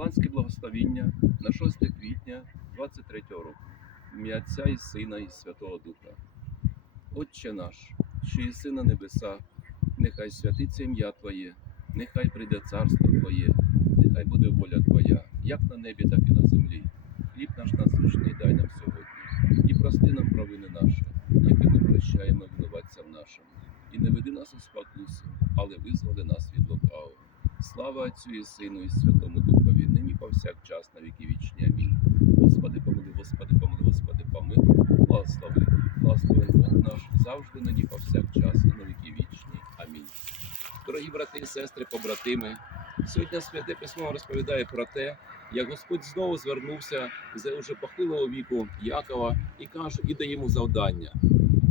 Капеланське благословіння на 6 квітня 23 року. Ім'я Отця і Сина і Святого Духа. Отче наш, що єси на небесах, нехай святиться ім'я Твоє, нехай прийде царство Твоє, нехай буде воля Твоя, як на небі, так і на землі. Хліб наш насущний дай нам сьогодні, і прости нам провини наші, які ми прощаємо винуватцям нашим. І не веди нас у спокусу, але визволи нас від лукавого. Слава Отцю і Сину і Святому Духові, нині повсякчас на віки вічні. Амінь. Господи, помилуй, Господи, помилуй, Господи, помилуй, благослови, благослови Бог наш, завжди нині повсякчас і на віки вічні. Амінь. Дорогі брати і сестри, побратими, сьогодні святе письмо розповідає про те, як Господь знову звернувся з уже похилого віку Якова і каже, іде йому завдання.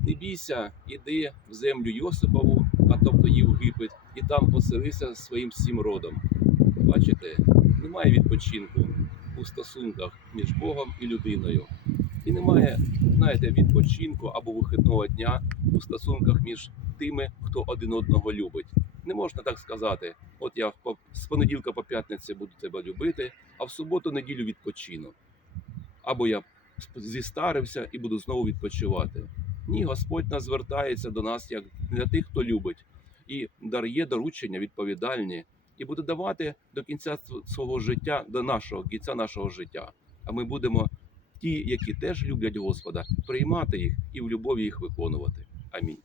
Не бійся, іди в землю Йосипову, а тобто Євгипет, і там поселися своїм всім родом. Бачите, немає відпочинку у стосунках між Богом і людиною. І немає, знаєте, відпочинку або вихідного дня у стосунках між тими, хто один одного любить. Не можна так сказати. От я з понеділка по п'ятниці буду тебе любити, а в суботу неділю відпочину. Або я зістарився і буду знову відпочивати. Ні, Господь нас звертається до нас як для тих, хто любить, і дає доручення відповідальні, і буде давати до кінця свого життя, до нашого кінця нашого життя. А ми будемо ті, які теж люблять Господа, приймати їх і в любові їх виконувати. Амінь.